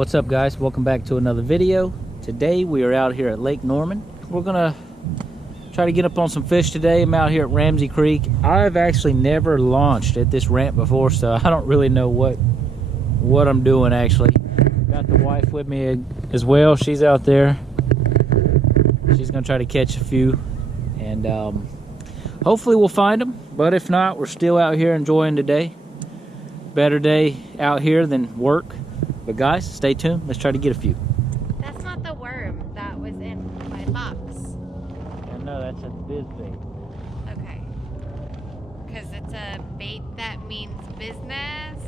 What's up, guys? Welcome back to another video. Today we are out here at Lake Norman. We're gonna try to get up on some fish today. I'm out here at Ramsey Creek. I've actually never launched at this ramp before, so I don't really know what I'm doing actually. Got the wife with me as well. She's out there. She's gonna try to catch a few, and hopefully we'll find them. But if not, we're still out here enjoying today. Better day out here than work. But guys, stay tuned. Let's try to get a few. That's not the worm that was in my box. No, that's a biz bait. Okay. Because it's a bait that means business.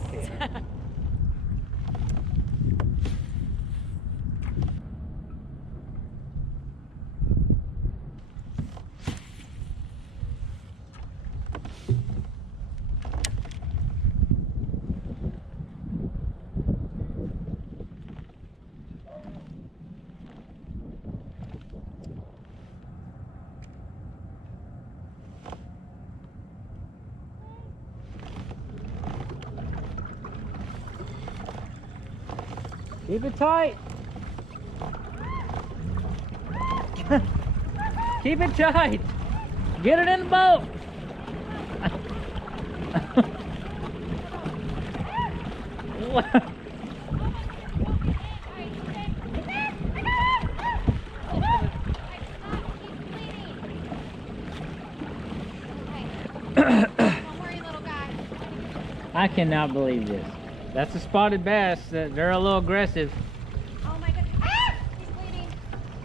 Keep it tight. Keep it tight. Get it in the boat. I cannot believe this. That's a spotted bass. They're a little aggressive. Oh my god. Ah! He's bleeding.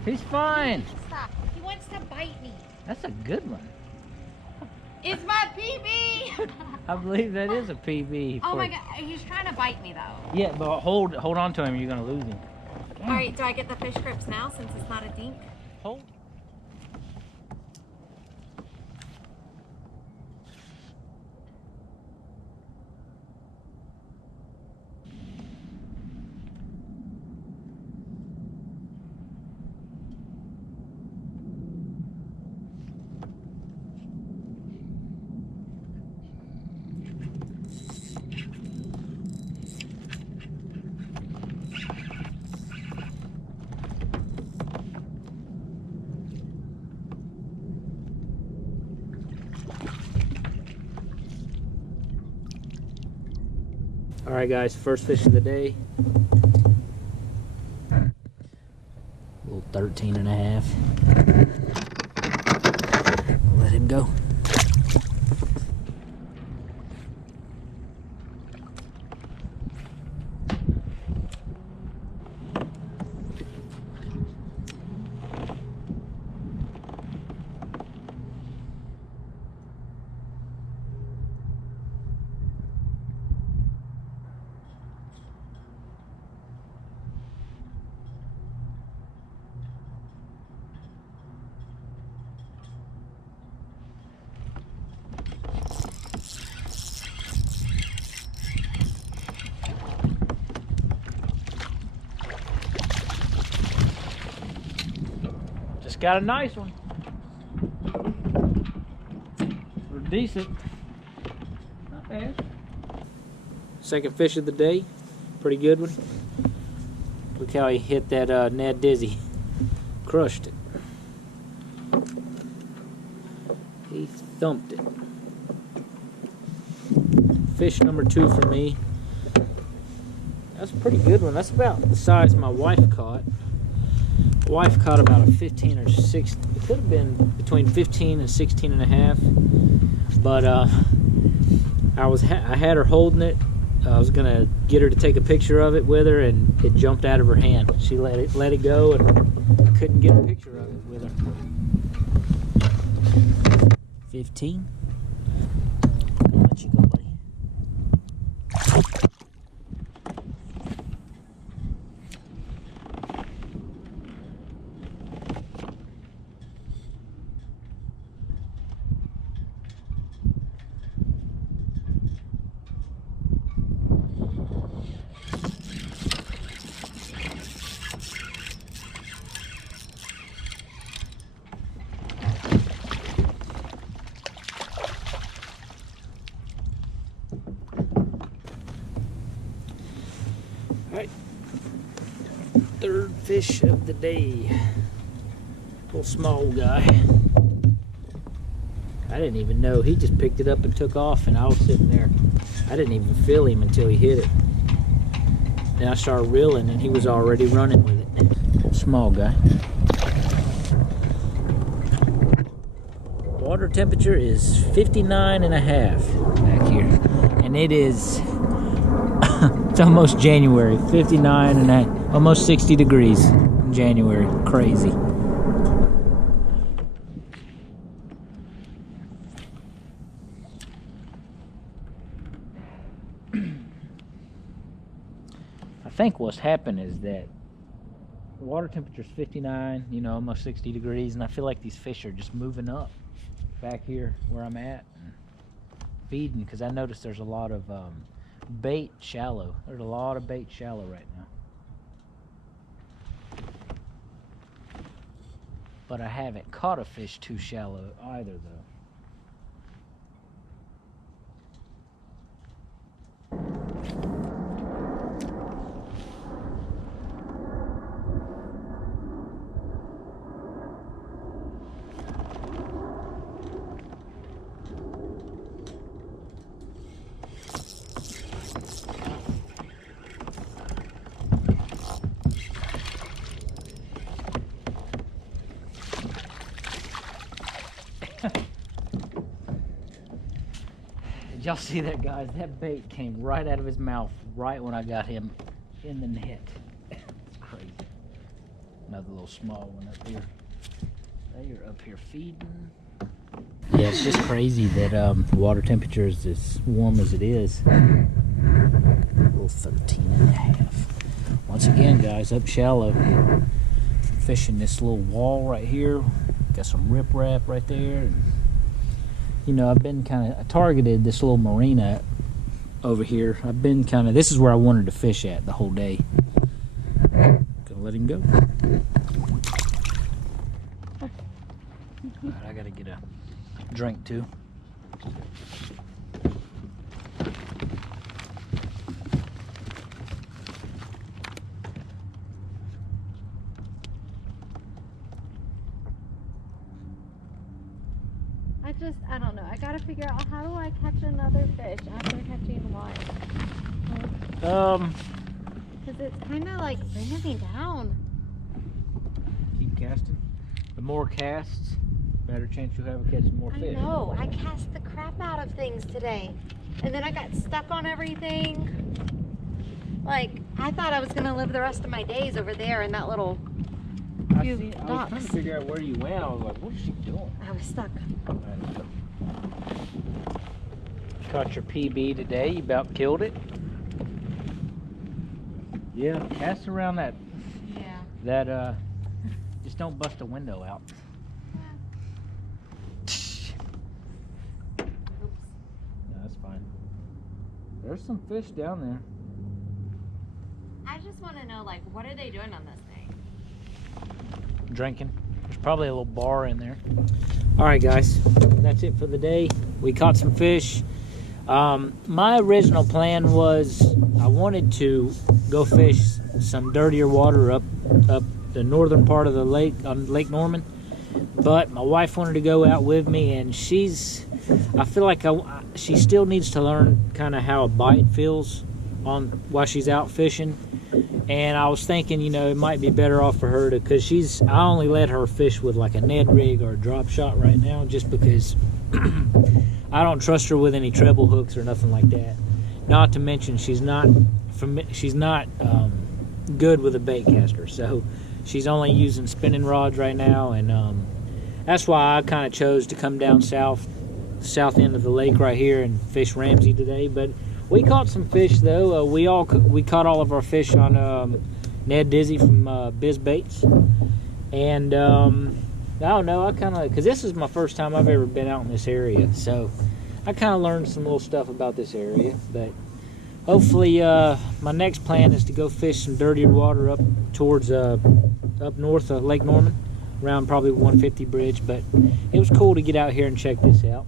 He's fine. Stop. He wants to bite me. That's a good one. It's my PB. I believe that is a PB. Oh my god. He's trying to bite me though. Yeah, but hold on to him. You're gonna lose him. All right. Do I get the fish grips now since it's not a dink? Hold. All right, guys, first fish of the day. Little 13 and a half. Let him go. Got a nice one. We're decent. Not bad. Second fish of the day. Pretty good one. Look how he hit that Ned Dizzy. Crushed it. He thumped it. Fish number 2 for me. That's a pretty good one. That's about the size my wife caught. Wife caught about a 15 or 16. It could have been between 15 and 16 and a half, but I had her holding it. I was gonna get her to take a picture of it with her, and it jumped out of her hand. She let it go and couldn't get a picture of it with her. 15. I'll let you go, buddy. fish of the day. Little small guy. I didn't even know. He just picked it up and took off, and I was sitting there. I didn't even feel him until he hit it. Then I started reeling, and he was already running with it. Small guy. Water temperature is 59.5 back here. And it is, it's almost January. 59.5, almost 60 degrees in January. Crazy. I think what's happened is that the water temperature is 59, you know, almost 60 degrees, and I feel like these fish are just moving up back here where I'm at and feeding, because I noticed there's a lot of bait shallow. There's a lot of bait shallow right now. But I haven't caught a fish too shallow either, though. Did y'all see that, guys? That bait came right out of his mouth right when I got him in the net. It's crazy. Another little small one up here. They are up here feeding. Yeah, it's just crazy that the water temperature is as warm as it is. Little 13.5. Once again, guys, up shallow. Fishing this little wall right here. Got some riprap right there. And, you know, I've been I targeted this little marina over here. I've been this is where I wanted to fish at the whole day. Gonna let him go. All right, I gotta get a drink too. I don't know. I gotta figure out, how do I catch another fish after catching one? Because it's kind of like bringing me down. Keep casting. The more casts, better chance you'll have of catching more fish. I know. I cast the crap out of things today. And then I got stuck on everything. Like, I thought I was going to live the rest of my days over there in that little I was trying to figure out where you went. I was like, what is she doing? I was stuck. Caught your PB today. You about killed it. Yeah, cast around that. Yeah. That, just don't bust a window out. Oops. No, that's fine. There's some fish down there. I just want to know, like, what are they doing on this thing? Drinking. There's probably a little bar in there. All right, guys, that's it for the day. We caught some fish. My original plan was I wanted to go fish some dirtier water up the northern part of the lake, on Lake Norman, but my wife wanted to go out with me, and I feel like she still needs to learn kind of how a bite feels while she's out fishing. And I was thinking, you know, it might be better off for her because I only let her fish with like a Ned rig or a drop shot right now, just because I don't trust her with any treble hooks or nothing like that. Not to mention she's not good with a bait caster, so she's only using spinning rods right now, and that's why I kind of chose to come down south end of the lake right here and fish Ramsey today. But we caught some fish though. We caught all of our fish on Ned Dizzy from Biz Baits, and I don't know. Because this is my first time I've ever been out in this area, so I kind of learned some little stuff about this area. But hopefully, my next plan is to go fish some dirtier water up towards up north of Lake Norman, around probably 150 bridge. But it was cool to get out here and check this out.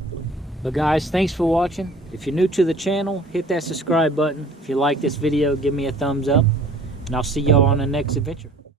But guys, thanks for watching. If you're new to the channel, hit that subscribe button. If you like this video, give me a thumbs up, and I'll see y'all on the next adventure.